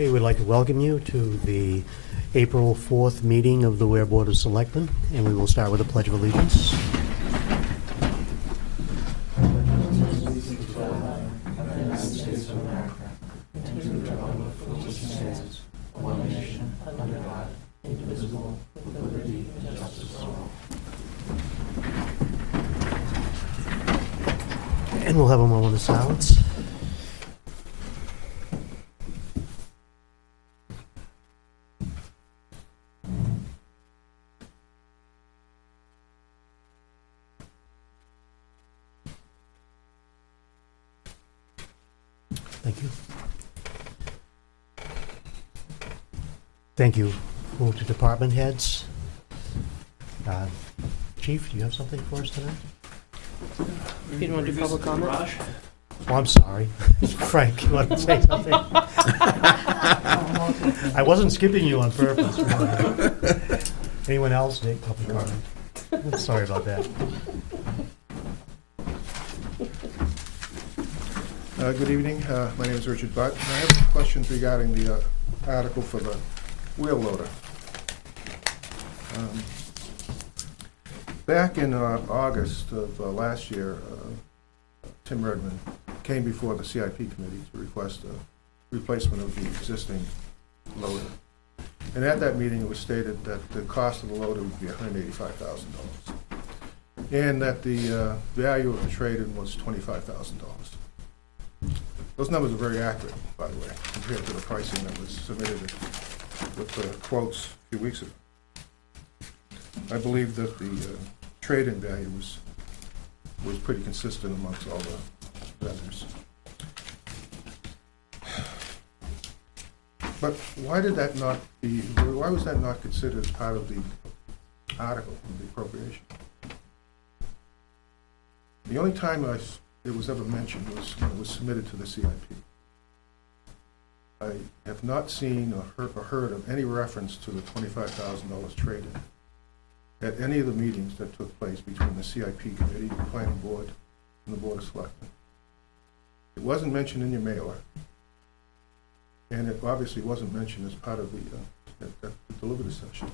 Okay, we'd like to welcome you to the April 4th meeting of the Weare Board of Selectmen, and we will start with a Pledge of Allegiance. And we'll have a moment of silence. Thank you. Thank you. Move to department heads. Chief, do you have something for us tonight? You don't want to do public comment? Oh, I'm sorry. Frank, you want to say something? I wasn't skipping you on purpose. Really. Anyone else take public comment? Sorry about that. Good evening. My name is Richard Butt. I have some questions regarding the article for the wheel loader. Back in August of last year, Tim Redmond came before the CIP committee to request a replacement of the existing loader. And at that meeting, it was stated that the cost of the loader would be $185,000, and that the value of the trade-in was $25,000. Those numbers are very accurate, by the way, compared to the pricing that was submitted with the quotes a few weeks ago. I believe that the trade-in value was pretty consistent amongst all the vendors. But why was that not considered as part of the article of the appropriation? The only time it was ever mentioned was when it was submitted to the CIP. I have not seen or heard of any reference to the $25,000 trade-in at any of the meetings that took place between the CIP committee, the planning board, and the Board of Selectmen. It wasn't mentioned in your mailer, and it obviously wasn't mentioned as part of the deliberative session.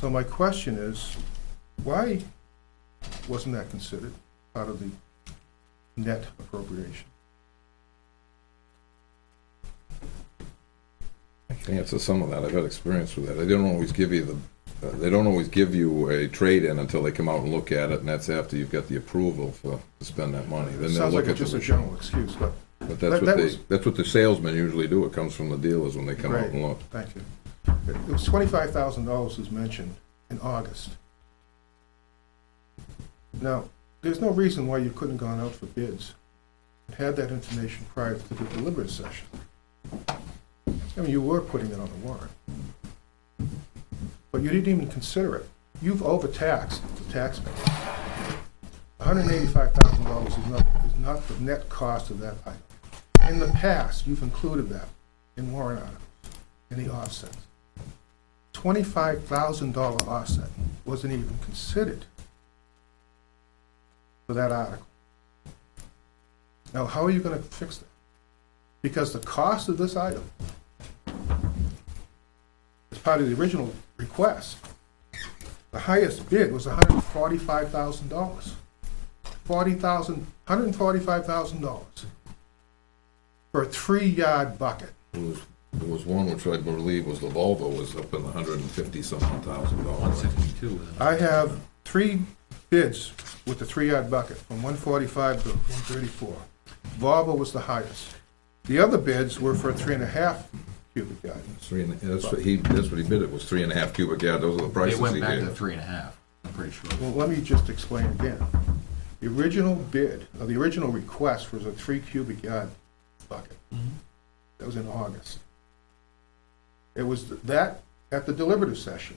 So my question is, why wasn't that considered part of the net appropriation? I can answer some of that. I've had experience with that. They don't always give you a trade-in until they come out and look at it, and that's after you've got the approval to spend that money. Then they'll Sounds look like at just a general excuse, but that's what the salesmen usually do. It comes from the dealers when they come out and look. Thank you. It was $25,000 was mentioned in August. Now, there's no reason why you couldn't have gone out for bids and had that information prior to the deliberative session. I mean, you were putting it on the warrant, but you didn't even consider it. You've overtaxed the taxpayer. $185,000 is not the net cost of that item. In the past, you've included that in warrant articles, in the offsets. $25,000 offset wasn't even considered for that article. Now, how are you going to fix that? Because the cost of this item, as part of the original request, the highest bid was $145,000. $145,000 for a 3-yard bucket. There was one which I believe was the Volvo was up in the $150-something thousand. 162. I have 3 bids with the 3-yard bucket, from 145 to 134. Volvo was the highest. The other bids were for a 3.5 cubic yard. That's what he bid. It was 3.5 cubic yard. Those are the prices They went he back gave. to 3.5. I'm pretty sure. Well, let me just explain again. The original bid, or the original request, was a 3 cubic yard bucket. That was in August. It was that at the deliberative session.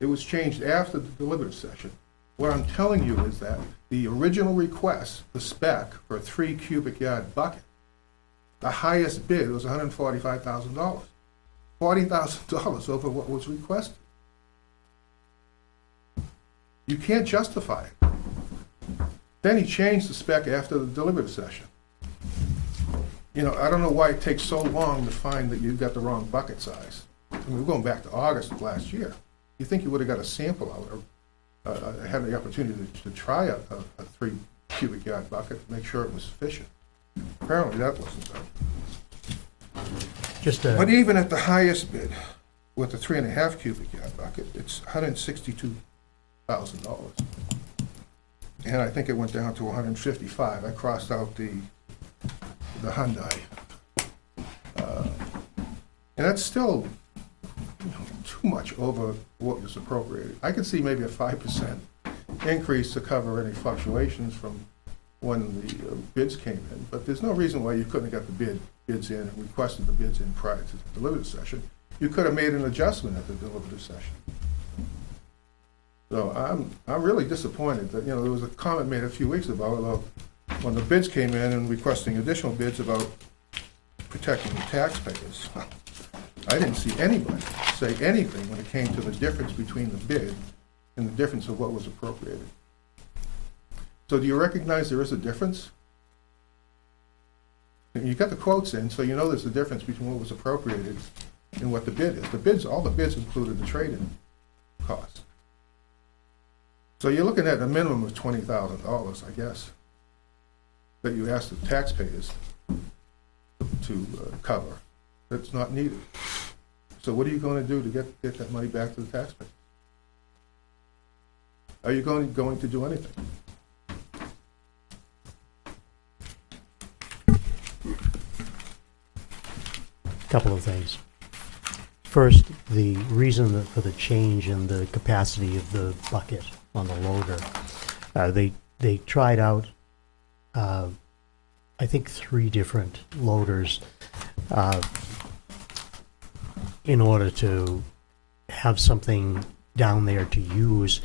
It was changed after the deliberative session. What I'm telling you is that the original request, the spec for a 3 cubic yard bucket, the highest bid was $145,000. $40,000 over what was requested. You can't justify it. Then he changed the spec after the deliberative session. You know, I don't know why it takes so long to find that you've got the wrong bucket size. I mean, we're going back to August of last year. You think you would have got a sample out, or had the opportunity to try a 3 cubic yard bucket, make sure it was sufficient. Apparently that wasn't done. Just But even at the highest bid, with the 3.5 cubic yard bucket, it's $162,000. And I think it went down to 155. I crossed out the Hyundai. And that's still, you know, too much over what was appropriated. I could see maybe a 5% increase to cover any fluctuations from when the bids came in, but there's no reason why you couldn't have got the bids in and requested the bids in prior to the deliberative session. You could have made an adjustment at the deliberative session. So I'm really disappointed that, you know, there was a comment made a few weeks ago about when the bids came in and requesting additional bids about protecting the taxpayers. I didn't see anybody say anything when it came to the difference between the bid and the difference of what was appropriated. So do you recognize there is a difference? You got the quotes in, so you know there's a difference between what was appropriated and what the bid is. All the bids included the trade-in cost. So you're looking at a minimum of $20,000, I guess, that you ask the taxpayers to cover. That's not needed. So what are you going to do to get that money back to the taxpayer? Are you going to do anything? Couple of things. First, the reason for the change in the capacity of the bucket on the loader, they tried out, I think, 3 different loaders in order to have something down there to use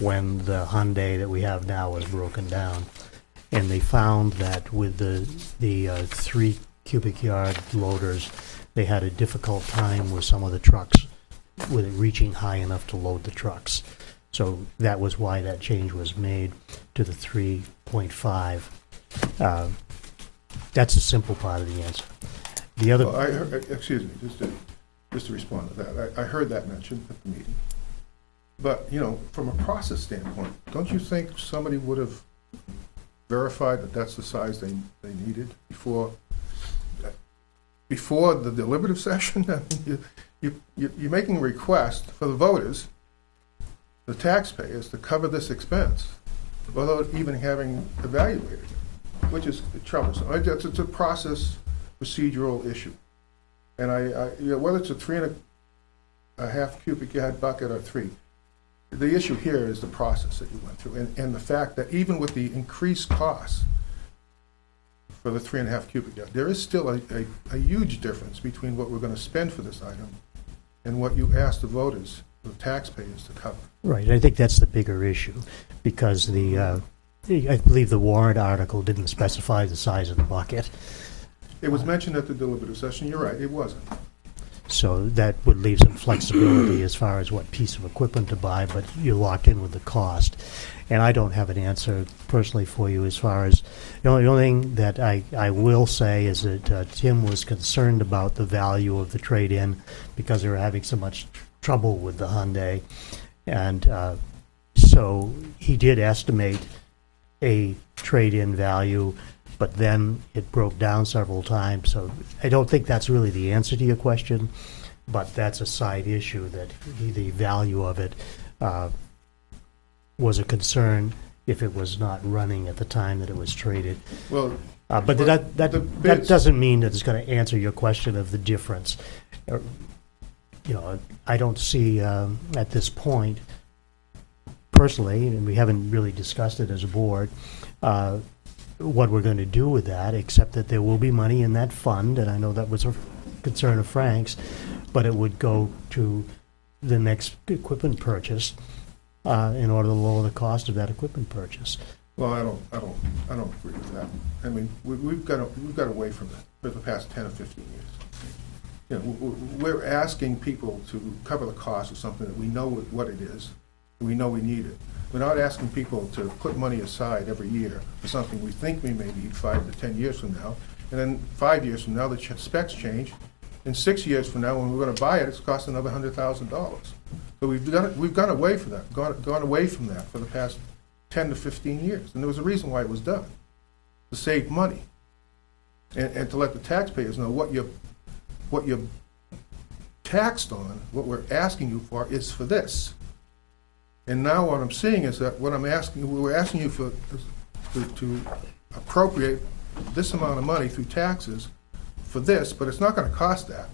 when the Hyundai that we have now was broken down. And they found that with the 3 cubic yard loaders, they had a difficult time with some of the trucks, with it reaching high enough to load the trucks. So that was why that change was made to the 3.5. That's a simple part of the answer. The other, Well, I heard, excuse me, just to respond to that, I heard that mentioned at the meeting. But, you know, from a process standpoint, don't you think somebody would have verified that that's the size they needed before the deliberative session? I mean, you're making a request for the voters, the taxpayers, to cover this expense without even having evaluated it, which is troublesome. It's a process procedural issue. And you know, whether it's a 3.5 cubic yard bucket or 3, the issue here is the process that you went through, and the fact that even with the increased costs for the 3.5 cubic yard, there is still a huge difference between what we're going to spend for this item and what you ask the voters, the taxpayers, to cover. right, I think that's the bigger issue, because I believe the warrant article didn't specify the size of the bucket. It was mentioned at the deliberative session, you're right, it wasn't. So that would leave some flexibility as far as what piece of equipment to buy, but you're locked in with the cost. And I don't have an answer personally for you as far as, the only thing that I will say is that Tim was concerned about the value of the trade-in because they were having so much trouble with the Hyundai. And so he did estimate a trade-in value, but then it broke down several times. So I don't think that's really the answer to your question, but that's a side issue, that the value of it was a concern if it was not running at the time that it was traded. Well, But the that bids- doesn't mean that it's going to answer your question of the difference. You know, I don't see at this point, personally, and we haven't really discussed it as a board, what we're going to do with that, except that there will be money in that fund, and I know that was a concern of Frank's, but it would go to the next equipment purchase in order to lower the cost of that equipment purchase. Well, I don't agree with that. I mean, we've got away from it for the past 10 or 15 years. You know, we're asking people to cover the cost of something that we know what it is, and we know we need it. We're not asking people to put money aside every year for something we think we may need 5 to 10 years from now, And then 5 years from now, the specs change. And 6 years from now, when we're gonna buy it, it's costing another $100,000. So we've gone away from that, gone away from that for the past 10 to 15 years. And there was a reason why it was done, to save money. And to let the taxpayers know what you're taxed on, what we're asking you for is for this. And now what I'm seeing is that we're asking you for, to appropriate this amount of money through taxes for this, but it's not gonna cost that.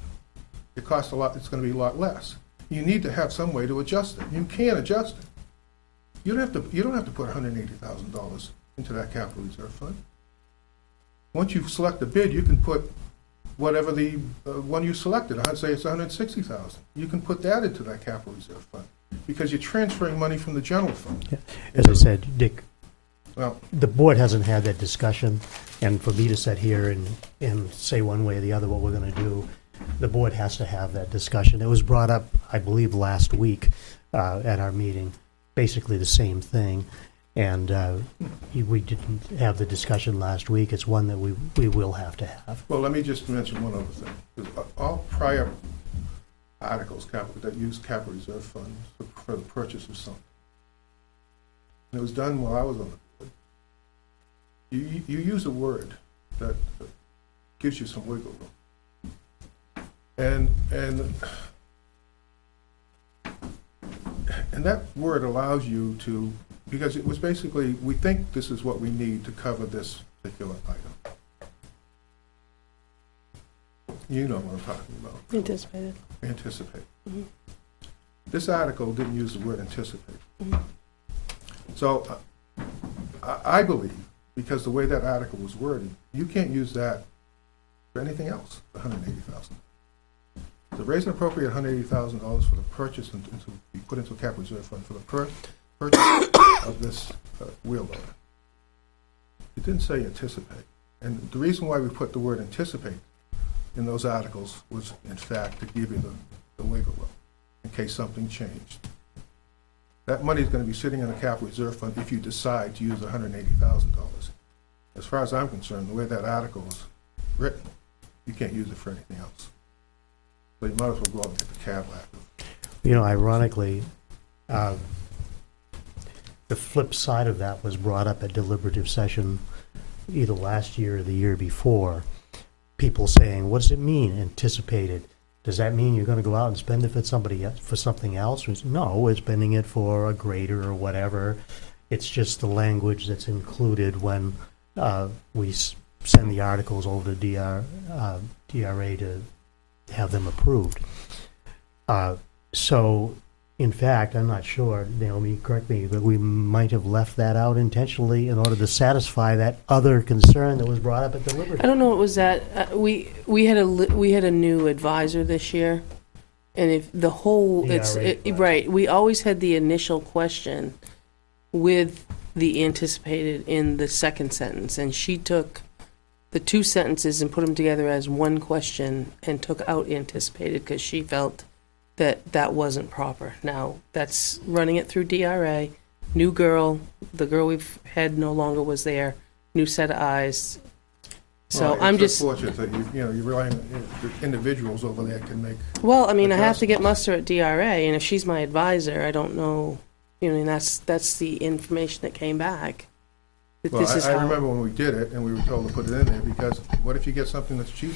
It costs a lot, it's gonna be a lot less. You need to have some way to adjust it. You can adjust it. You don't have to put $180,000 into that capital reserve fund. Once you select a bid, you can put whatever the one you selected, I'd say it's $160,000. You can put that into that capital reserve fund, because you're transferring money from the general fund. Yeah. As I said, Dick, Well, the board hasn't had that discussion, and for me to sit here and say one way or the other what we're gonna do, the board has to have that discussion. It was brought up, I believe, last week at our meeting, basically the same thing. And we didn't have the discussion last week. It's one that we will have to have. well, let me just mention one other thing. 'Cause all prior articles that use capital reserve funds for the purchase of something. And it was done while I was on the board. You use a word that gives you some wiggle room. And that word allows you to, because it was basically, we think this is what we need to cover this particular item. You know what I'm talking about. Anticipated. Anticipate. Mhm. This article didn't use the word anticipate. Mhm. So I believe, because the way that article was worded, you can't use that for anything else, the $180,000. To raise and appropriate $180,000 for the purchase and to be put into a capital reserve fund for the purchase of this wheel loader. It didn't say anticipate. And the reason why we put the word anticipate in those articles was, in fact, to give you the wiggle room in case something changed. That money is going to be sitting in a capital reserve fund if you decide to use $180,000. As far as I'm concerned, the way that article is written, you can't use it for anything else. So you might as well go out and get the cab active. You know, ironically, the flip side of that was brought up at deliberative session either last year or the year before. People saying, what does it mean, anticipated? Does that mean you're gonna go out and spend it for something else? No, we're spending it for a grader or whatever. It's just the language that's included when we send the articles over to DRA to have them approved. So, in fact, I'm not sure, Naomi, correct me, but we might have left that out intentionally in order to satisfy that other concern that was brought up at deliberative. I don't know what was that. We had a new advisor this year, and if the whole right, we always had the initial question with the anticipated in the second sentence, and she took the two sentences and put them together as one question and took out anticipated because she felt that wasn't proper. Now, that's running it through DRA. New girl, the girl we've had no longer was there. New set of eyes. So Well, I'm it's just, unfortunate that you rely on the individuals over there can make. well, I mean, I have to get muster at DRA, and if she's my advisor, I don't know, and that's the information that came back. That Well, this is I how. remember when we did it, and we were told to put it in there, because what if you get something that's cheaper?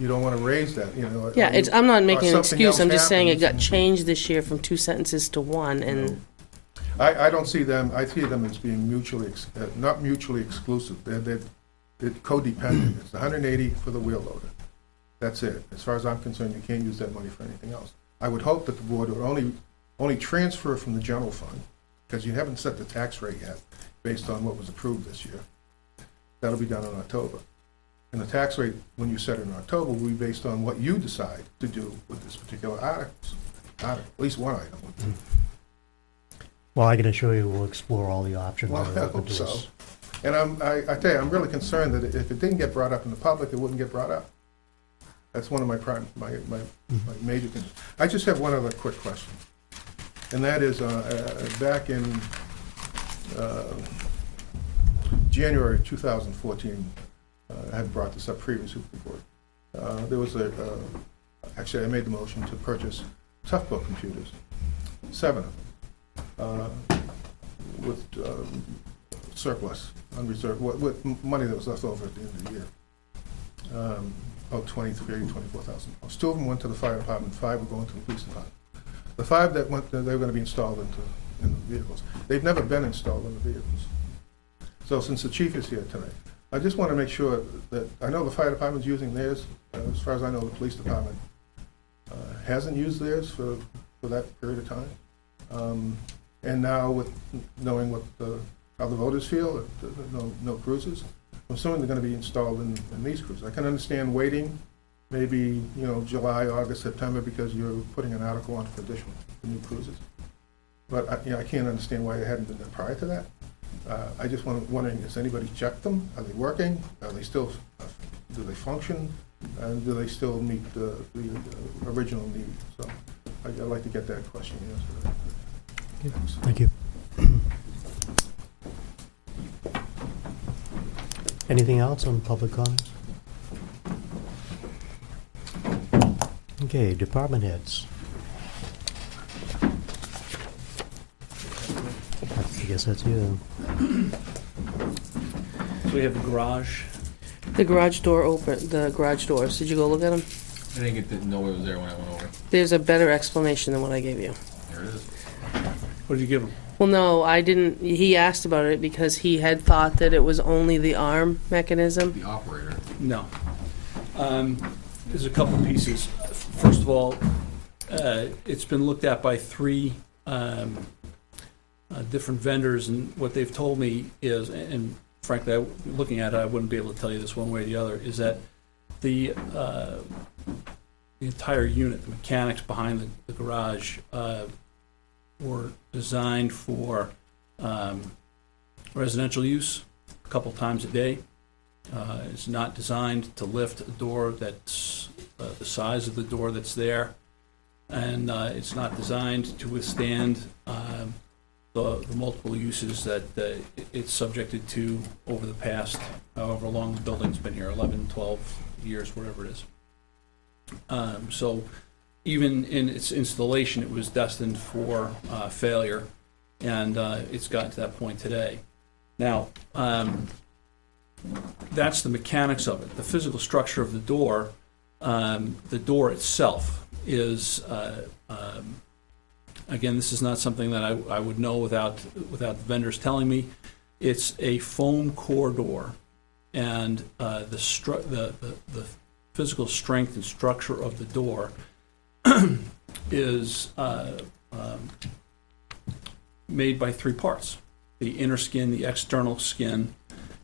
You don't want to raise that, Yeah, I'm not making an something excuse. else I'm just saying it got happens and- changed this year from two sentences to one, and I don't see them, I see them as being not mutually exclusive. They're codependent. It's 180 for the wheel loader. That's it. As far as I'm concerned, you can't use that money for anything else. I would hope that the board would only transfer from the general fund, because you haven't set the tax rate yet, based on what was approved this year. That'll be done in October. And the tax rate, when you set it in October, will be based on what you decide to do with this particular article, at least one item. Well, I can assure you we'll explore all the options. Well, that are I open hope to so. us. And I tell you, I'm really concerned that if it didn't get brought up in the public, it wouldn't get brought up. That's one of my major things. I just have one other quick question. And that is, back in January 2014, I had brought this up previously with the board. There was actually I made the motion to purchase Toughbook computers, 7 of them, with surplus, unreserved, with money that was left over at the end of the year. About $24,000. 2 of them went to the fire department, 5 were going to the police department. The 5 that went, they were going to be installed in the vehicles. They've never been installed in the vehicles. So since the chief is here tonight, I just want to make sure that, I know the fire department's using theirs. As far as I know, the police department hasn't used theirs for that period of time. And now with knowing what how the voters feel, no cruisers, I'm assuming they're going to be installed in these cruisers. I can understand waiting, maybe, July, August, September, because you're putting an article on for additional new cruisers. But I can't understand why it hadn't been done prior to that. I just wondering, has anybody checked them? Are they working? Are they still, do they function? And do they still meet the original need? So I'd like to get that question answered. Thank you. Anything else on public comments? Okay, department heads. I guess that's you. So we have the garage. The garage door open, the garage doors, did you go look at them? I didn't know it was there when I went over. There's a better explanation than what I gave you. There it is. What did you give him? Well, no, I didn't, he asked about it because he had thought that it was only the arm mechanism. The operator. No. There's a couple pieces. First of all, it's been looked at by 3 different vendors, and what they've told me is, and frankly, looking at it, I wouldn't be able to tell you this one way or the other, is that the entire unit, the mechanics behind the garage, were designed for residential use a couple times a day. It's not designed to lift a door that's the size of the door that's there, and it's not designed to withstand the multiple uses that it's subjected to over the past, however long the building's been here, 11, 12 years, whatever it is. So even in its installation, it was destined for failure, and it's gotten to that point today. Now, that's the mechanics of it. The physical structure of the door itself is, again, this is not something that I would know without the vendors telling me. It's a foam core door, and the physical strength and structure of the door is made by 3 parts: the inner skin, the external skin,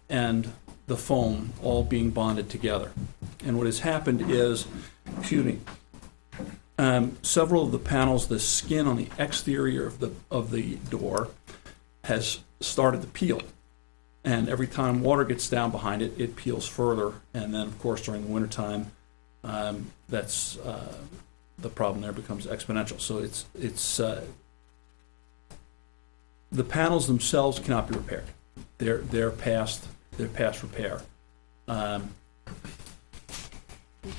and the foam, all being bonded together. And what has happened is, several of the panels, the skin on the exterior of the door has started to peel. And every time water gets down behind it, it peels further. And then, of course, during the wintertime, that's the problem there becomes exponential. So it's the panels themselves cannot be repaired. They're past repair.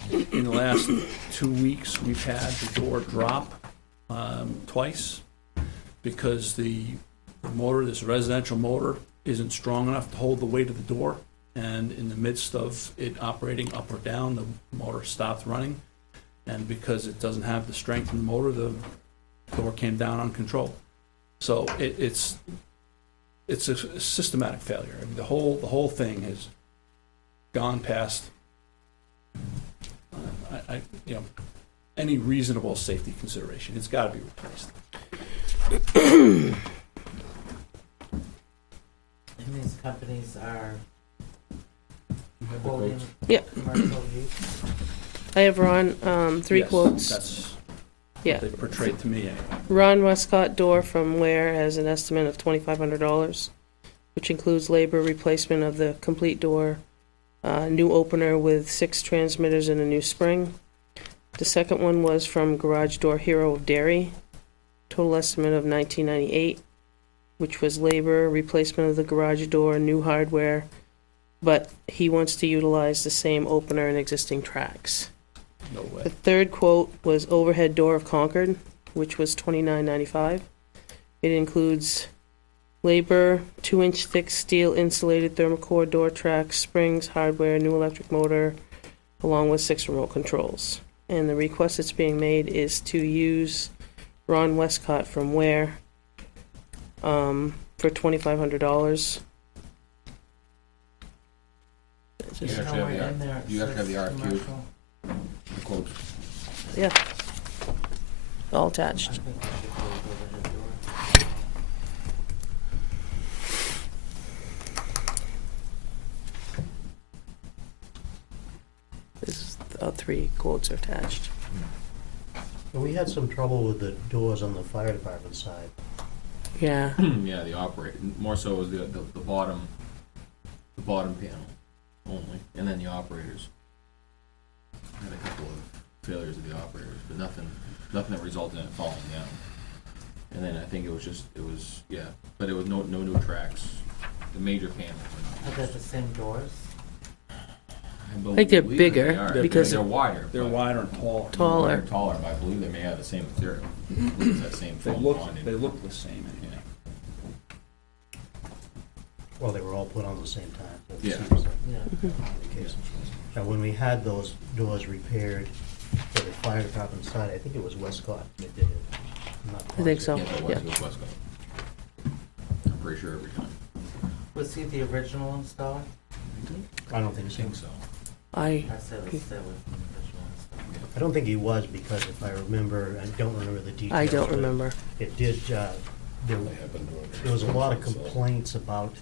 In the last 2 weeks, we've had the door drop twice because the motor, this residential motor, isn't strong enough to hold the weight of the door. And in the midst of it operating up or down, the motor stopped running. And because it doesn't have the strength in the motor, the door came down uncontrolled. So it's a systematic failure. I mean, the whole thing has gone past any reasonable safety consideration. It's got to be replaced. And these companies are quoting Yep. commercial use. I have Ron, 3 Yes, quotes. That's Yeah. what they portrayed to me anyway. Ron Westcott door from Weare has an estimate of $2,500, which includes labor, replacement of the complete door, new opener with 6 transmitters and a new spring. The second one was from Garage Door Hero of Derry, total estimate of $1998, which was labor, replacement of the garage door, new hardware, but he wants to utilize the same opener and existing tracks. No The way. third quote was overhead door of Concord, which was $29.95. It includes labor, 2-inch thick steel insulated thermocore door tracks, springs, hardware, new electric motor, along with 6 remote controls. And the request that's being made is to use Ron Westcott from Weare for $2,500. It's You just- actually have Somewhere in there it you have to have says the RQ. commercial. Quotes. Yeah, all I attached. think we should go over the door. This, 3 quotes are attached. But we had some trouble with the doors on the fire department side. Yeah, Yeah, the operator, more so was the bottom panel only, and then the operators. Had a couple of failures of the operators, but nothing that resulted in it falling down. And then I think it was, but it was no new tracks. The major panels Are they the same doors? I think they're believe bigger they are, because they're wider. They're but- wider and taller. taller. Taller, but I believe they may have the same material. I believe it's that same They foam look, bonding. they look the same Yeah. anyway. Well, they were all put on the same time. That Yeah. seems like Yeah. the case. Now, when we had those doors repaired for the fire department side, I think it was Westcott that did it. I'm not I think so. Yeah, it was, Yeah. it was Westcott. I'm pretty sure every time. Was he the original installer? I don't think I so. think so. I, I said it was the original installer. I don't think he was, because if I remember, I don't remember the details. I don't but remember. It did, there was a lot of complaints about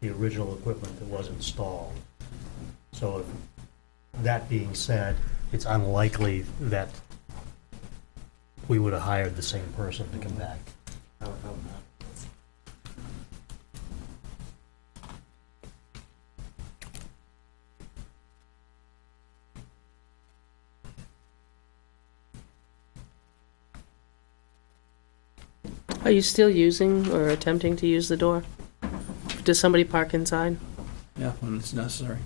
the original equipment that was installed. So, that being said, it's unlikely that we would have hired the same person to come back. I would hope not. Are you still using or attempting to use the door? Does somebody park inside? Yeah, when it's necessary.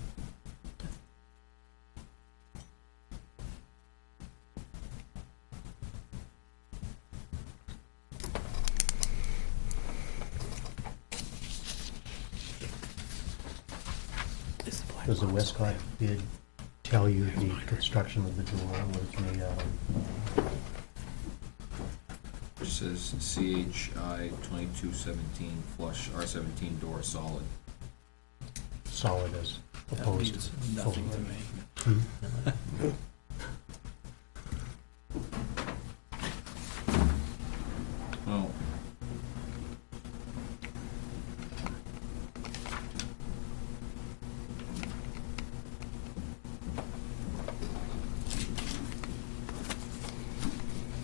Does the Westcott bid tell you the construction of the door was made out of? Which says CHI 2217 flush R17 door solid. Solid as That opposed means to nothing foam? to me. Hmm? Well,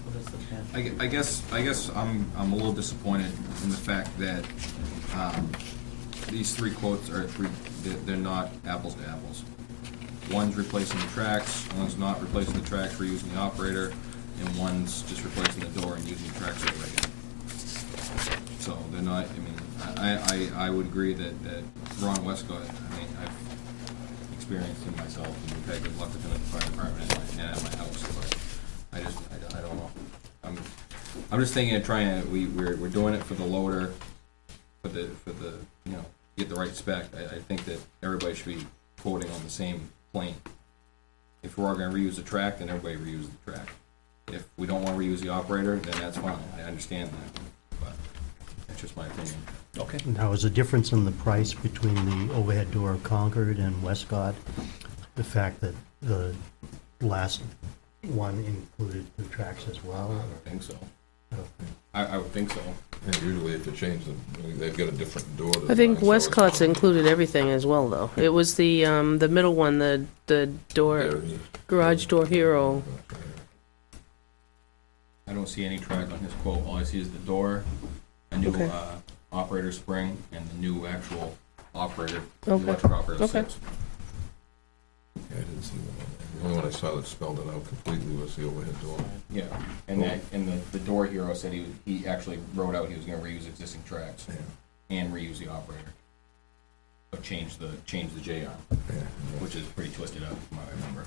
What is the pan? I guess I'm a little disappointed in the fact that these 3 quotes are they're not apples to apples. One's replacing the tracks, one's not replacing the tracks, reusing the operator, and one's just replacing the door and using the tracks that are regular. So they're not, I mean, I would agree that Ron Westcott, I mean, I've experienced him myself, and we've had good luck with him at the fire department and at my house, but I don't know. I'm just thinking of trying to, we're doing it for the loader, for the, you know, get the right spec. I think that everybody should be quoting on the same plane. If we're all gonna reuse the track, then everybody reuse the track. If we don't wanna reuse the operator, then that's fine, I understand that, but that's just my opinion. Okay. Now, is the difference in the price between the overhead door of Concord and Westcott the fact that the last one included the tracks as well? I or- would think so. I don't think- I would think so. And usually if you change them, they've got a different door design. I think so it's- Westcott's included everything as well, though. It was the middle one, the door, They're- garage door hero. I don't see any track on his quote, all I see is the door, a new, Okay. Operator spring, and the new actual operator, Okay. electric operator Okay. 6. Yeah, I didn't see one on there. The only one I saw that spelled it out completely was the overhead door. Yeah, and the door hero said he actually wrote out he was gonna reuse existing tracks Yeah. and reuse the operator. but change the J arm, Yeah. which is pretty twisted up from what I remember.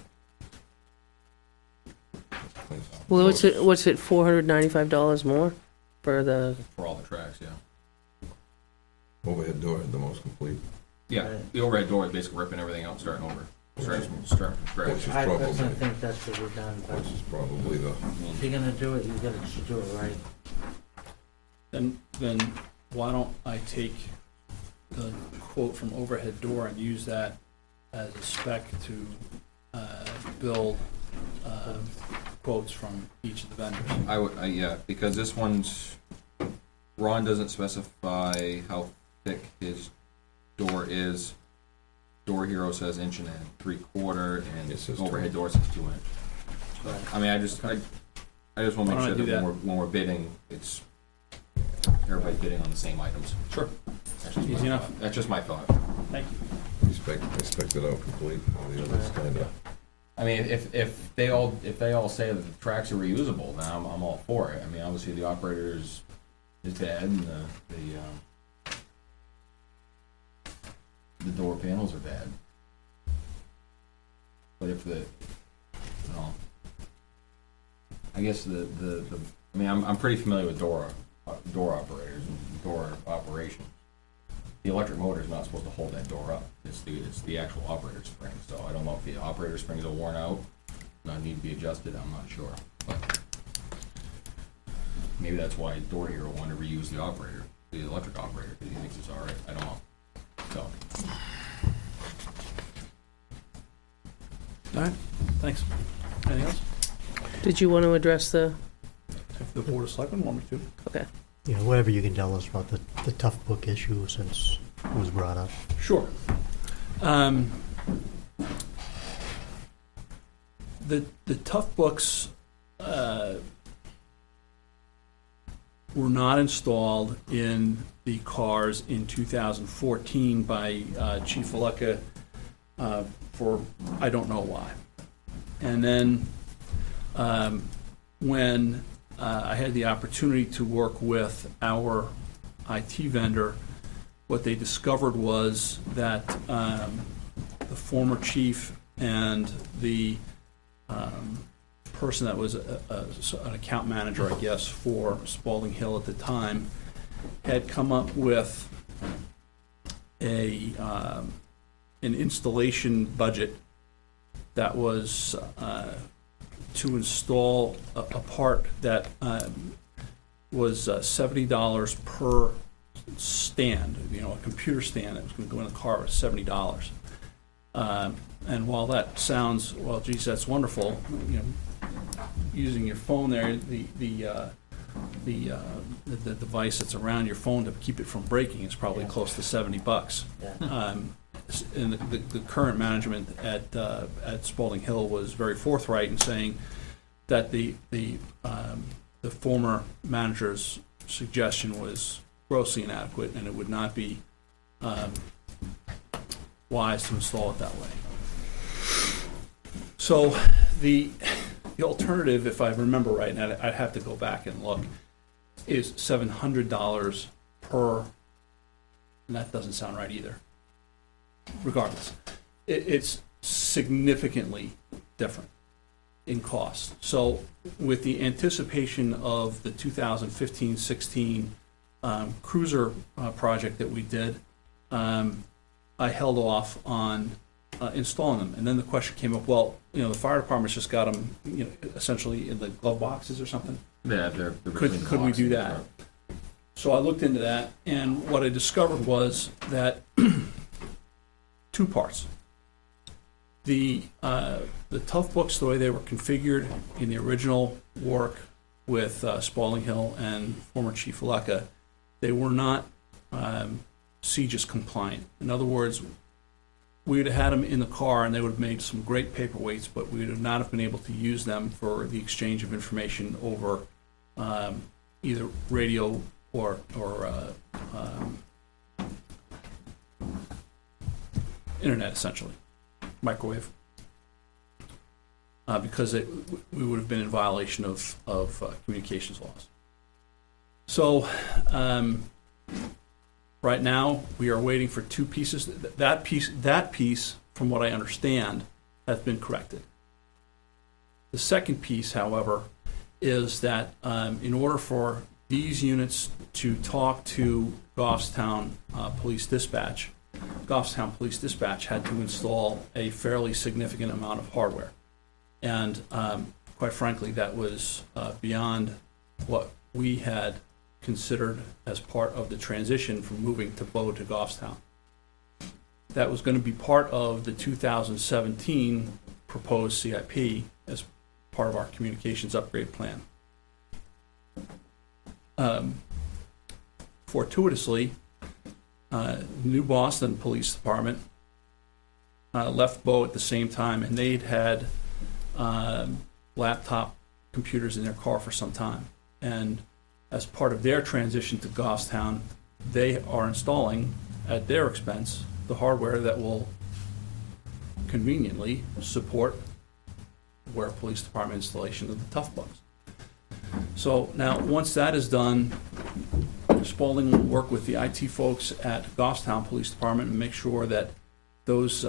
Well, what's it, $495 more for the, For all the tracks, yeah. Overhead door had the most complete, Yeah, Right. the overhead door is basically ripping everything out and starting over. Starting from scratch. which is I probably, personally think that should be done, but which is probably the, if you're gonna do it, you gotta just do it right. Then why don't I take the quote from overhead door and use that as a spec to build quotes from each of the vendors? Yeah, because this one's, Ron doesn't specify how thick his door is. Door Hero says 1.75 and It says overhead 2. door says 2 inch. So, I mean, I just wanna Why make don't I sure do that that? when we're bidding, it's, everybody's bidding on the same items. Sure. That's just my Easy enough. thought. That's just my thought. Thank you. I spec'd it out complete, the others kinda, I mean, if they all say that the tracks are reusable, then I'm all for it. I mean, obviously the operator is bad and the door panels are bad. But if I guess I mean, I'm pretty familiar with door operators and door operations. The electric motor is not supposed to hold that door up. It's the actual operator spring. So I don't know if the operator springs are worn out, not need to be adjusted. I'm not sure, but maybe that's why Door Hero wanted to reuse the operator, the electric operator, because he thinks it's all right. I don't know. So All right, thanks. Anything else? did you want to address the, If the Board of Selectmen want me to. okay. Yeah, whatever you can tell us about the tough book issue since it was brought up. Sure. The tough books were not installed in the cars in 2014 by Chief Aleka for I don't know why. And then when I had the opportunity to work with our IT vendor, what they discovered was that the former chief and the person that was an account manager, I guess, for Spalding Hill at the time, had come up with an installation budget that was to install a part that was $70 per stand, a computer stand that was going to go in the car was $70. And while that sounds, well, geez, that's wonderful, using your phone there, the device that's around your phone to keep it from breaking is probably Yeah. close to $70. Yeah. And the current management at Spalding Hill was very forthright in saying that the former manager's suggestion was grossly inadequate, and it would not be wise to install it that way. So the alternative, if I remember right, and I'd have to go back and look, is $700 per, and that doesn't sound right either. Regardless, it's significantly different in cost. So with the anticipation of the 2015-16 cruiser project that we did, I held off on installing them. And then the question came up, well, the fire department's just got them, essentially in the glove boxes or something. yeah, they're Could we do that? So I looked into that, and what I discovered was that two parts. The tough books, the way they were configured in the original work with Spalding Hill and former Chief Aleka, they were not CGIS compliant. In other words, we would have had them in the car and they would have made some great paperweights, but we would not have been able to use them for the exchange of information over either radio or internet, essentially, microwave, because we would have been in violation of communications laws. So Right now, we are waiting for two pieces. That piece, from what I understand, has been corrected. The second piece, however, is that in order for these units to talk to Goffstown Police Dispatch, Goffstown Police Dispatch had to install a fairly significant amount of hardware. And quite frankly, that was beyond what we had considered as part of the transition from moving to Goffstown. That was going to be part of the 2017 proposed CIP as part of our communications upgrade plan. Fortuitously, New Boston Police Department left Bow at the same time, and they'd had laptop computers in their car for some time. And as part of their transition to Goffstown, they are installing, at their expense, the hardware that will conveniently support Weare Police Department installation of the Tough Bugs. So now, once that is done, Spalding will work with the IT folks at Goffstown Police Department and make sure that those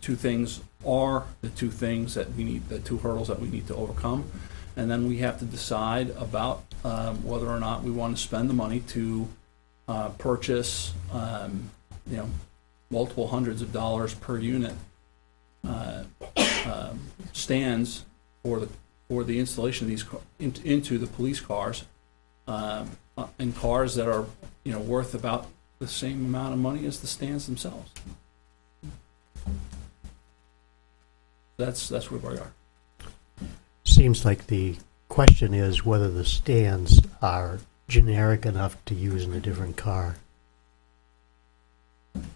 two things are the two things that we need, the two hurdles that we need to overcome. And then we have to decide about whether or not we want to spend the money to purchase, multiple hundreds of dollars per unit stands for the installation of these into the police cars, and cars that are worth about the same amount of money as the stands themselves. That's where we are. Seems like the question is whether the stands are generic enough to use in a different car.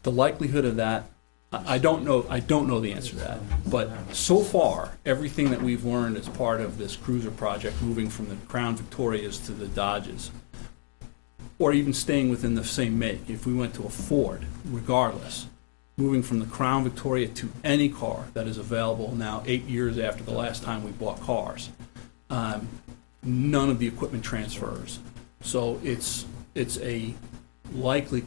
The likelihood of that, I don't know the answer to that. But so far, everything that we've learned as part of this cruiser project, moving from the Crown Victorias to the Dodges, or even staying within the same make, if we went to a Ford, regardless, moving from the Crown Victoria to any car that is available now 8 years after the last time we bought cars, none of the equipment transfers. So it's a likely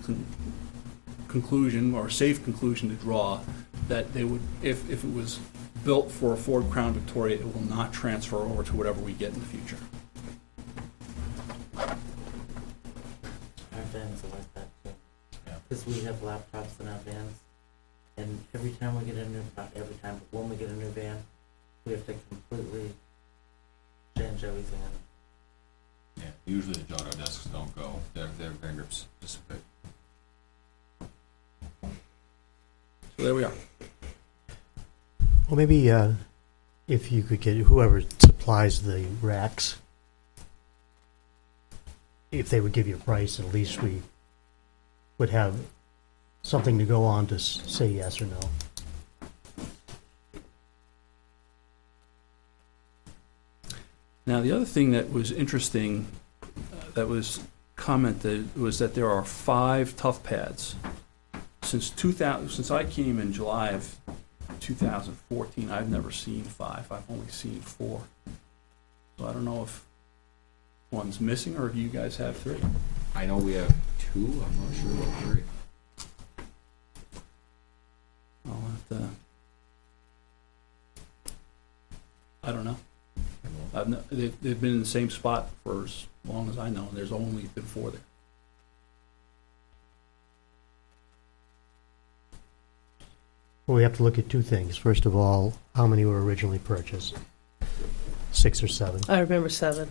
conclusion, or a safe conclusion to draw, that they would, if it was built for a Ford Crown Victoria, it will not transfer over to whatever we get in the future. Our vans are like that too. Because we have laptops in our vans, and every time we get a new, not every time, but when we get a new van, we have to completely change everything in it. Yeah, usually the Jotto desks don't go, their fingerprints dissipate. So there we are. Well, maybe if you could get whoever supplies the racks, if they would give you a price, at least we would have something to go on to say yes or no. Now, the other thing that was interesting, that was commented, was that there are 5 tough pads. Since I came in July of 2014, I've never seen 5. I've only seen 4. So I don't know if one's missing, or if you guys have 3. I know we have 2, I'm not sure about 3. I'll have to, I don't know. They've been in the same spot for as long as I know, and there's only been 4 there. Well, we have to look at 2 things. First of all, how many were originally purchased? 6 or 7? I remember 7.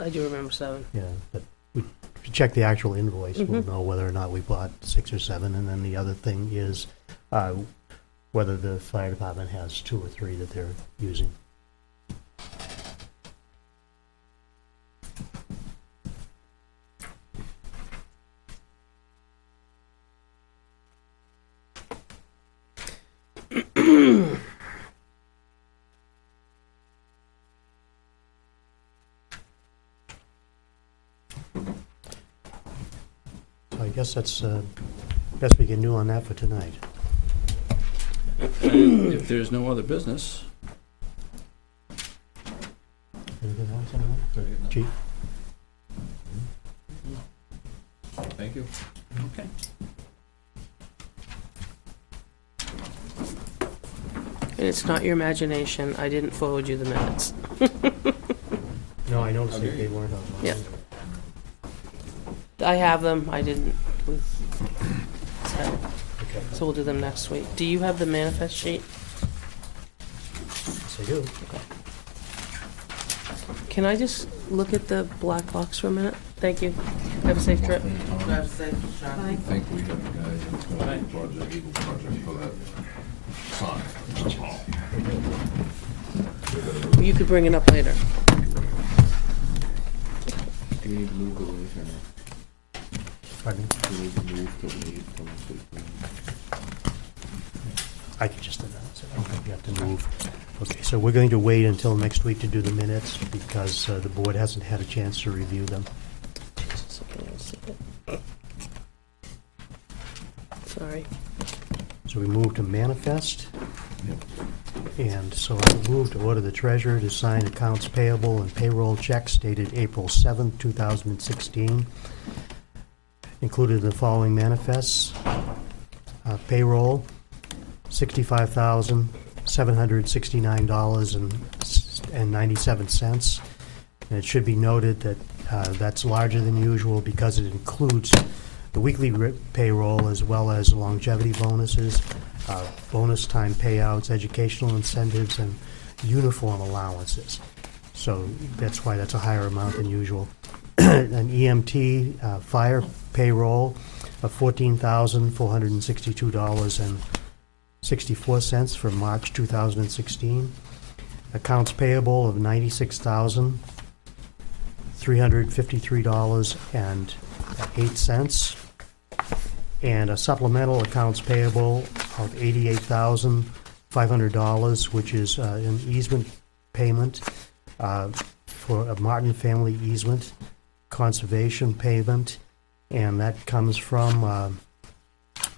I do remember 7. Yeah, but if you check the actual invoice, we'll Mhm. know whether or not we bought 6 or 7. And then the other thing is whether the fire department has 2 or 3 that they're using. So I guess that's best we can do on that for tonight. And if there's no other business, Anything else on that? Chief? Thank you. Okay. And it's not your imagination, I didn't forward you the minutes. No, I noticed that they weren't online. Yeah. I have them, I didn't, Okay, so we'll do them next week. Do you have the manifest sheet? yes, I do. Can I just look at the black box for a minute? Thank you. Have a safe trip. Drive safe, Sean. I think we have a guy that's gonna do project, Eagle project for that sign. That's all. You could bring it up later. Do we need to move the leaf or no? Pardon? Do we need to move the leaf from this week? I can just announce it. I don't think you have to move. Okay, so we're going to wait until next week to do the minutes because the board hasn't had a chance to review them. Jesus, I can't even see it. Sorry. So we move to manifest. And so I move to order the treasurer to sign accounts payable and payroll checks dated April 7th, 2016. Included in the following manifests. Payroll, $65,769.97. And it should be noted that that's larger than usual because it includes the weekly payroll as well as longevity bonuses, bonus time payouts, educational incentives, and uniform allowances. So that's why that's a higher amount than usual. An EMT fire payroll of $14,462.64 for March 2016. Accounts payable of $96,353.08. And a supplemental accounts payable of $88,500, which is an easement payment for a Martin family easement, conservation payment, and that comes from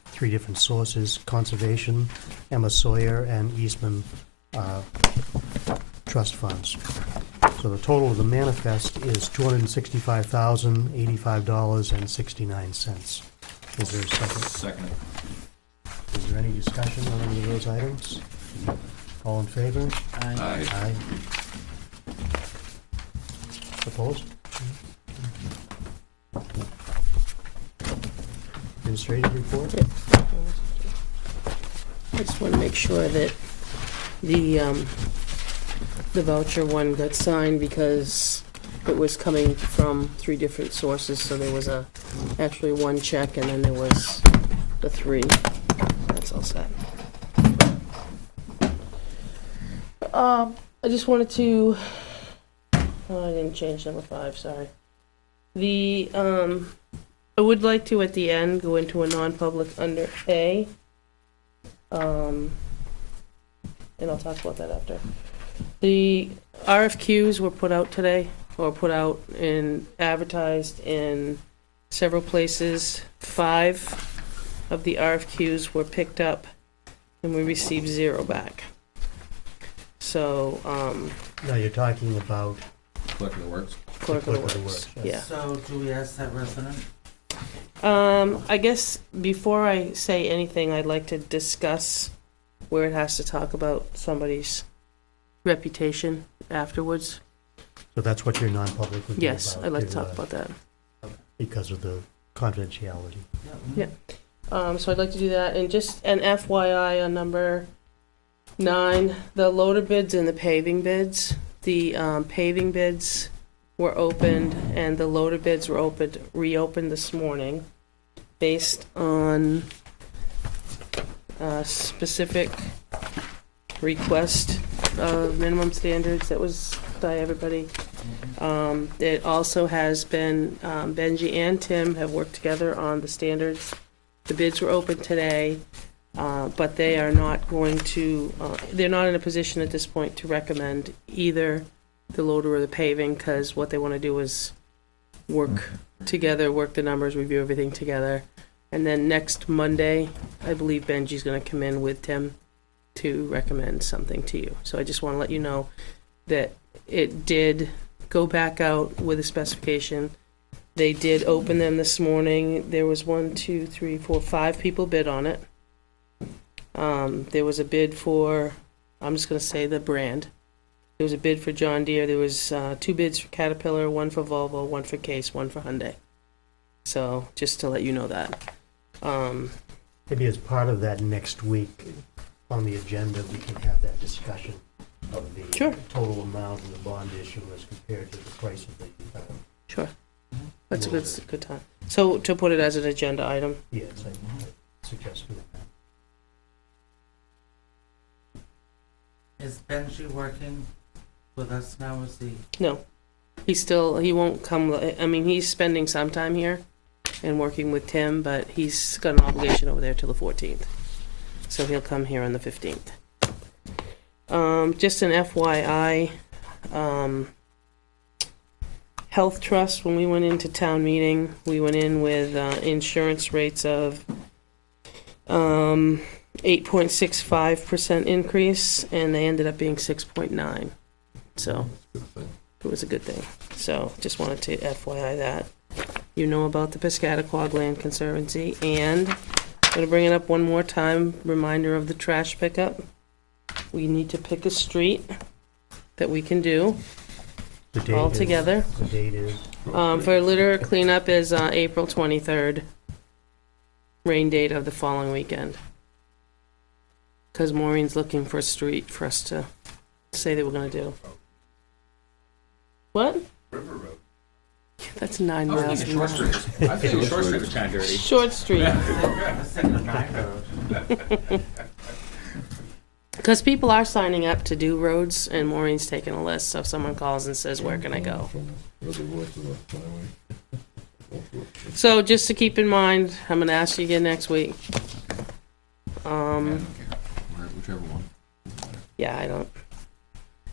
three different sources: conservation, Emma Sawyer, and Eastman trust funds. So the total of the manifest is $265,085.69. Is there a second? Second. Is there any discussion on any of those items? All in favor? Aye. Aye. Opposed? Administrative report? I just want to make sure that the voucher one got signed because it was coming from three different sources, so there was actually one check and then there was the three. That's all set. I just wanted to, I didn't change number 5, sorry. I would like to, at the end, go into a non-public under A. And I'll talk about that after. The RFQs were put out today, or put out and advertised in several places. 5 of the RFQs were picked up, and we received 0 back. So, No, you're talking about Clerk of the Works. Clerk of the Works, yeah. So do we ask that resident? I guess before I say anything, I'd like to discuss where it has to talk about somebody's reputation afterwards. So that's what your non-public would be about? Yes, I'd like to talk about that. Because of the confidentiality. Yeah. So I'd like to do that, and just an FYI on number 9, the loader bids and the paving bids. The paving bids were opened, and the loader bids were reopened this morning, based on a specific request of minimum standards that was by everybody. It also has been, Benji and Tim have worked together on the standards. The bids were open today, but they are not going to, they're not in a position at this point to recommend either the loader or the paving, because what they want to do is work together, work the numbers, review everything together. And then next Monday, I believe Benji's going to come in with Tim to recommend something to you. So I just want to let you know that it did go back out with a specification. They did open them this morning. There was 5 people bid on it. There was a bid for, I'm just gonna say the brand. There was a bid for John Deere. There was 2 bids for Caterpillar, 1 for Volvo, 1 for Case, 1 for Hyundai. So, just to let you know that. Maybe as part of that next week, on the agenda, we can have that discussion of the Sure. total amount of the bond issue as compared to the price of the, Sure. That's a good time. So, to put it as an agenda item. yes, I suggest doing that. Is Benji working with us now? Is he? No. He won't come, I mean, he's spending some time here and working with Tim, but he's got an obligation over there till the 14th. So he'll come here on the 15th. Just an FYI, Health Trust, when we went into town meeting, we went in with insurance rates of 8.65% increase, and they ended up being 6.9. So it was a good thing. So just wanted to FYI that. You know about the Piscataquag Land Conservancy, and I'm going to bring it up one more time, reminder of the trash pickup. We need to pick a street that we can do The date all is- together. The date is, For litter cleanup is April 23rd. Rain date of the following weekend. Because Maureen's looking for a street for us to say that we're going to do. What? River Road. That's 9 I was miles. thinking Short Street. I think Short Street was kinda dirty. Short Street. I was thinking of my road. Because people are signing up to do roads, and Maureen's taking a list, so if someone calls and says, where can I go? So just to keep in mind, I'm going to ask you again next week. I don't care. Whichever one. Yeah, I don't.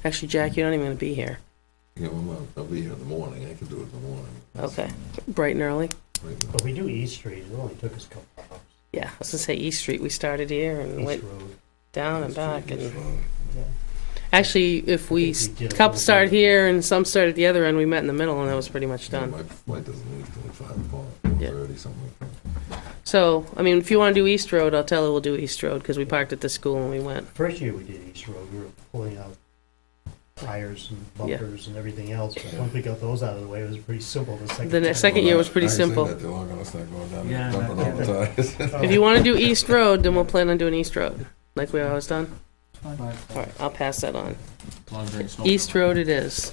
Actually, Jack, you're not even going to be here. Yeah, I'll be here in the morning, I can do it in the morning. Okay. Bright and early? Right. but we do East Street, it only took us a couple of hours. Yeah, I was going to say East Street. We started here and East went Road, down and back. And yeah. actually, if we, I think we did a couple little started bit. here and some started at the other end, we met in the middle, and that was pretty much Yeah, done. my flight doesn't leave till 5 o'clock, Yeah. 4:30, something like that. So, I mean, if you want to do East Road, I'll tell her we'll do East Road, because we parked at the school and we went. First year we did East Road, we were pulling out tires and bumpers and everything else, but once we got those out of the way, it was pretty simple the second The time. second year was pretty I ain't simple. saying that they're all gonna start going down Yeah, there, bumping all the tires. If you want to do East Road, then we'll plan on doing East Road, like we always done. Fine. All right, I'll pass that on. As long as there ain't snow. East Road it is.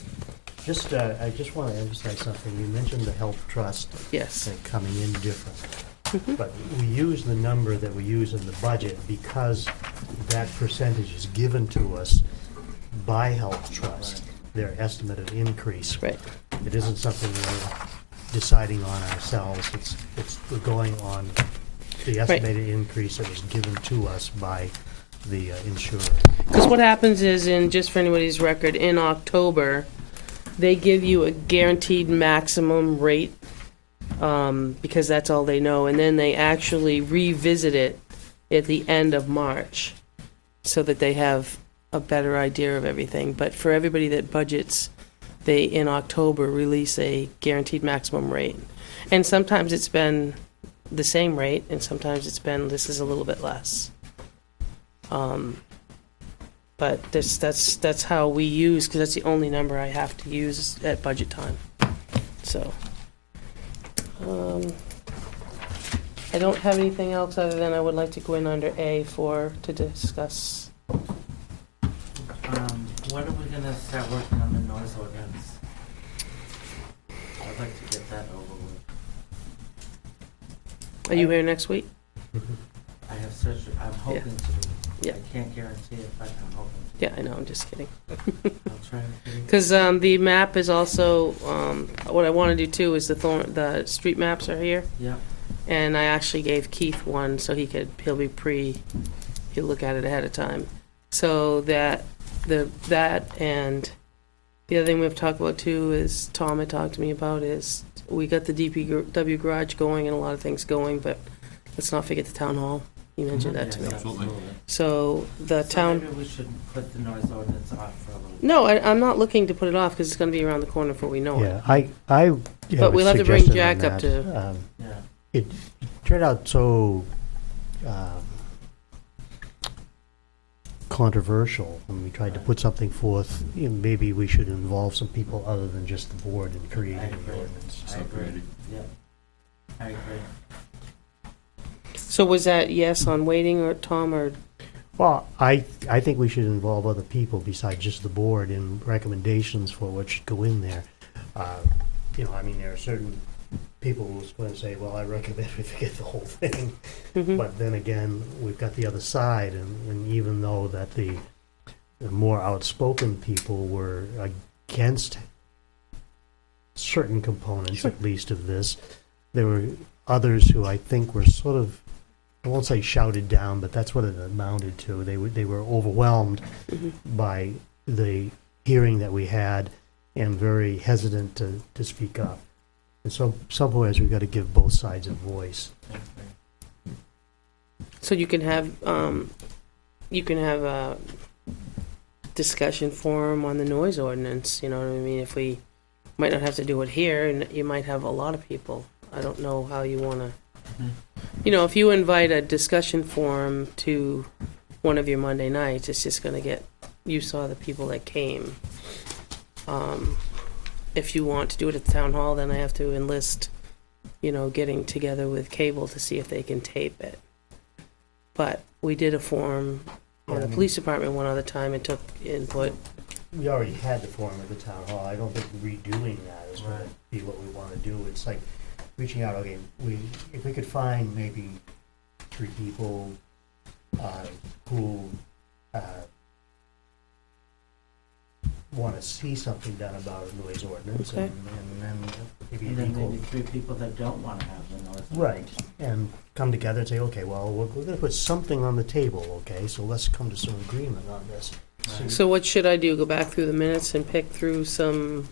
Just, I just want to emphasize something, you mentioned the health trust Yes. and coming in different. Mhm. But we use the number that we use in the budget because that percentage is given to us by Health Trust, their estimated increase. Right. It isn't something we're deciding on ourselves, we're going on the estimated increase that was given to us by the insurer. Because what happens is, just for anybody's record, in October, they give you a guaranteed maximum rate, because that's all they know, and then they actually revisit it at the end of March, so that they have a better idea of everything. But for everybody that budgets, they, in October, release a guaranteed maximum rate. And sometimes it's been the same rate, and sometimes it's been, this is a little bit less. But that's how we use, because that's the only number I have to use at budget time. So, I don't have anything else other than I would like to go in under A to discuss. When are we gonna start working on the noise ordinance? I'd like to get that over with. Are you here next week? I have surgery, I'm hoping to be. Yeah. I can't guarantee it, but I'm hoping to. Yeah, I know, I'm just kidding. I'll try to be. Because the map is also, what I want to do too is the street maps are here. Yeah, And I actually gave Keith one so he'll look at it ahead of time. So that and the other thing we've talked about too is, Tom had talked to me about, is we got the DPW garage going and a lot of things going, but let's not forget the town hall. He mentioned that to me. Yes, Absolutely. So the So town, maybe we should put the noise ordinance off for a little bit. no, I'm not looking to put it off, because it's gonna be around the corner before we know it. Yeah, I have But a we'll have to bring suggestion on Jack up that. to- Yeah. It turned out so controversial when we tried to put something forth. Maybe we should involve some people other than just the board in creating I the agree. ordinance. I agree. Yep. I agree. So was that yes on waiting, or Tom, or, Well, I think we should involve other people besides just the board in recommendations for what should go in there. I mean, there are certain people who's going to say, well, I recommend we forget the whole thing. Mhm. But then again, we've got the other side, and even though that the more outspoken people were against certain components, Sure. at least of this, there were others who I think were sort of, I won't say shouted down, but that's what it amounted to. They were overwhelmed Mhm. by the hearing that we had and very hesitant to speak up. And so somewhere we've got to give both sides a voice. I agree. so you can have a discussion forum on the noise ordinance, you know what I mean? If we might not have to do it here, and you might have a lot of people. I don't know how you wanna, Mhm. if you invite a discussion forum to one of your Monday nights, it's just gonna get, you saw the people that came. If you want to do it at the town hall, then I have to enlist, getting together with cable to see if they can tape it. But we did a forum Yeah, on I the mean- police department one other time and took input. We already had the forum at the town hall. I don't think redoing that is going Right. to be what we want to do. It's like reaching out, okay, if we could find maybe 3 people who want to see something done about a noise ordinance, Okay. and then maybe And an then equal. maybe 3 people that don't wanna have the noise. Right, and come together and say, okay, well, we're going to put something on the table, okay, so let's come to some agreement on this. Right. So what should I do? Go back through the minutes and pick through some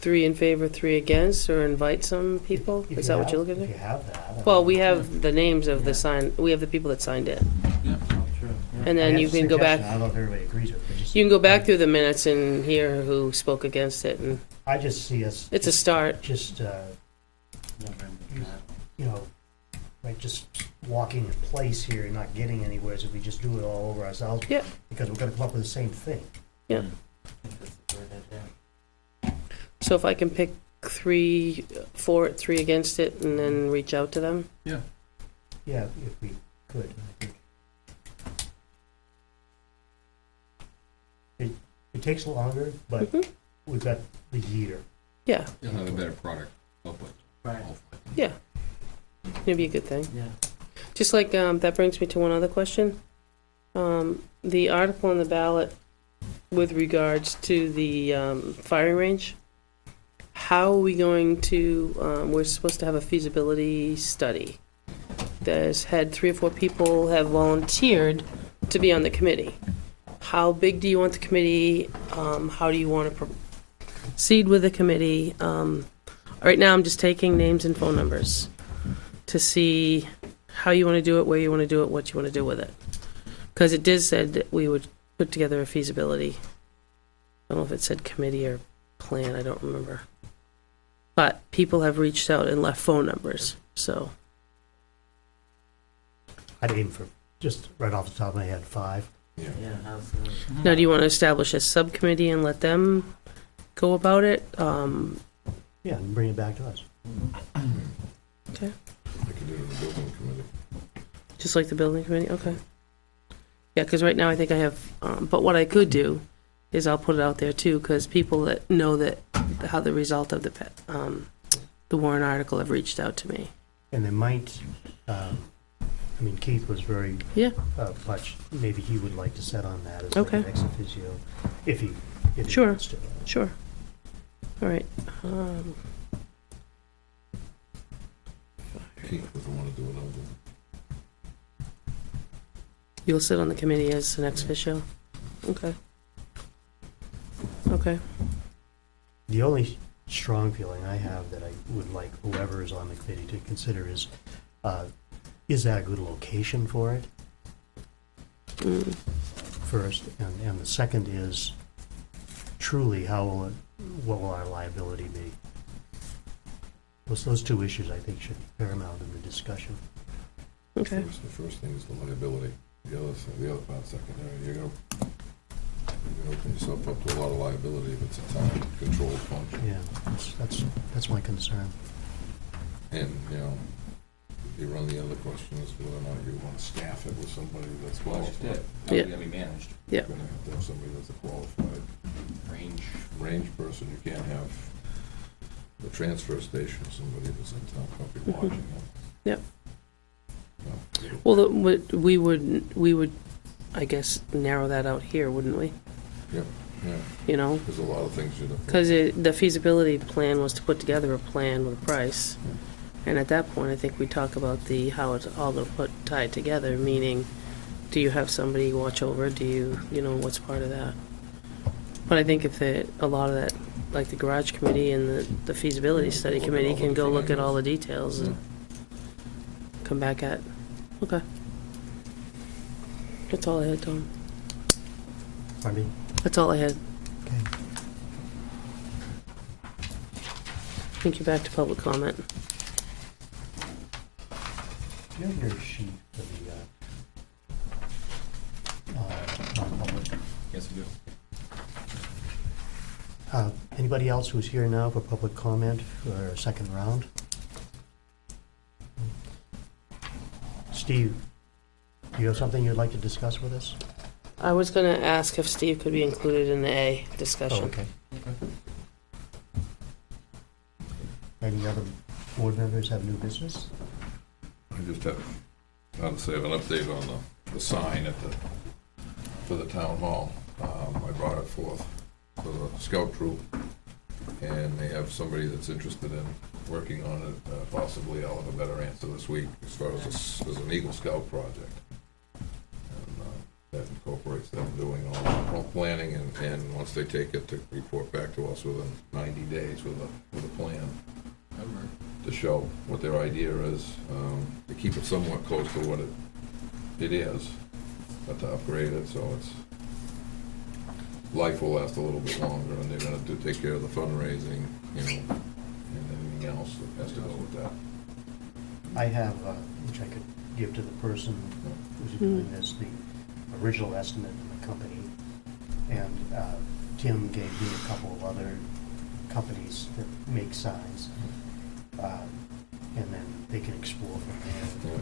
3 in favor, 3 against, or invite some people? If Is you that what have- you're looking If at? you have that. I Well, mean- we have the names of Yeah. we have the people that signed in. Yeah. Oh, true. Yeah. And I then have you a can go suggestion. back, I don't know if everybody agrees with it, but just. you can go back through the minutes and hear who spoke against it, and I just see us. it's a start. Just, Never ended that. like just walking in place here and not getting anywhere, so we just do it all over ourselves. Yep. Because we're gonna come up with the same thing. Yeah. I think that's a great idea. So if I can pick 3 for it, 3 against it, and then reach out to them? Yeah, if we could, I think. It takes longer, but Mhm. we've got the year. Yeah, You'll have a better product output. Right, yeah. It'd be a good thing. yeah. Just like, that brings me to one other question. The article on the ballot with regards to the firing range, how are we going to, we're supposed to have a feasibility study. There's had 3 or 4 people have volunteered to be on the committee. How big do you want the committee? How do you want to proceed with the committee? Right now, I'm just taking names and phone numbers to see how you want to do it, where you want to do it, what you want to do with it. Because it did said that we would put together a feasibility. I don't know if it said committee or plan, I don't remember. But people have reached out and left phone numbers, so. I'd aim for, just right off the top of my head, 5. Yeah, how's the? Now, do you want to establish a subcommittee and let them go about it? Yeah, and bring it back to us. Okay, I could do it in the building committee. just like the building committee, okay. Yeah, because right now I think I have, but what I could do is I'll put it out there too, because people that know that, how the result of the Warren article have reached out to me. And they might, Keith was very Yeah, much, maybe he would like to set on that as Okay. like an ex officio, if he Sure. wants to. sure. All right. Keith doesn't want to do it, I'll do it. You'll sit on the committee as an ex officio? Okay. Okay. The only strong feeling I have that I would like whoever is on the committee to consider is is that a good location for it, Mm. first? And the second is, truly, what will our liability be? Those two issues, I think, should be paramount in the discussion. Okay. The first thing is the liability, the other part's secondary. You're gonna open yourself up to a lot of liability if it's a town-controlled function. Yeah, that's my concern. And, you run the other question is whether or not you want to staff it with somebody that's Well, that's just qualified. it. How's it gonna be managed? Yeah. You're gonna have to have somebody that's a qualified range person. You can't have the transfer station, somebody that's in town company watching them. Yep. So, Well, we would, I guess, narrow that out here, wouldn't we? yeah, You know, there's a lot of things you don't. because the feasibility plan was to put together a plan with a price. And at that point, I think we talk about how it's all going to tie it together, meaning, do you have somebody watch over it? Do you, what's part of that? But I think if a lot of that, like the garage committee and the feasibility study Look at committee all the can go different look at all the angles. details and come back at, okay. That's all I had, Tom. Pardon me? That's all I had. Okay. I think you're back to public comment. Do you have your sheet for the non-public? Yes, I do. Anybody else who's here now for public comment for a second round? Steve, do you have something you'd like to discuss with us? I was going to ask if Steve could be included in the A discussion. Oh, okay. Any other board members have new business? I just have, I'll say, an update on the sign for the town hall. I brought it forth for the scout troop, and they have somebody that's interested in working on it. Possibly I'll have a better answer this week as far as there's an Eagle Scout project. And that incorporates them doing all planning, and once they take it, to report back to us within 90 days with a plan to show what their idea is, to keep it somewhat close to what it is, but to upgrade it so it's life will last a little bit longer, and they're gonna take care of the fundraising, and anything else that has to go with that. I have, which I could give to the person who's doing this, the original estimate of the company, and Tim gave me a couple of other companies that make signs, and then they can explore from there.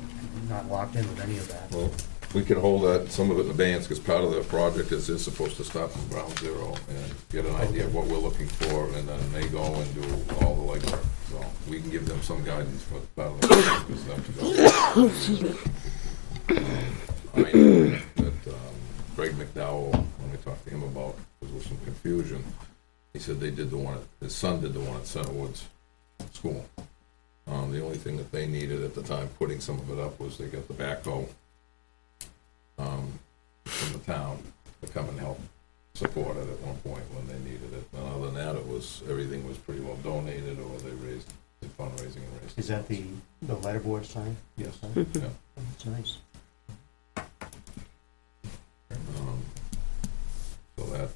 Not locked in with any of that. Well, we can hold that, some of it in advance, because part of the project is they're supposed to start from ground zero and get an idea of what we're looking for, and then they go and do all the legwork. So we can give them some guidance, but part of the project is them to go. I know that Greg McDowell, when I talked to him about, there was some confusion, he said they did the one, his son did the one at Center Woods School. The only thing that they needed at the time, putting some of it up, was they got the backhoe from the town to come and help support it at one point when they needed it. And other than that, everything was pretty well donated, or they did fundraising and raised. Is that the letterboard sign? Yes. Yeah. Yeah. That's nice. So that,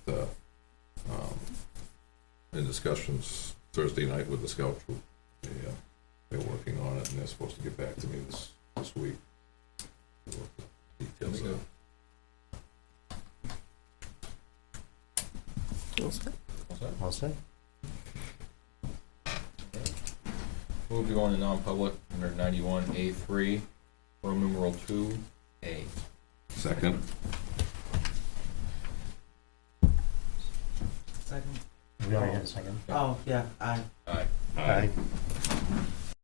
in discussions Thursday night with the scout troop, they're working on it, and they're supposed to get back to me this week. Details of it. All set? Move to go into non-public under 91A3, Roman numeral 2A. Second. Second. We already had a second. Oh, yeah, aye. Aye.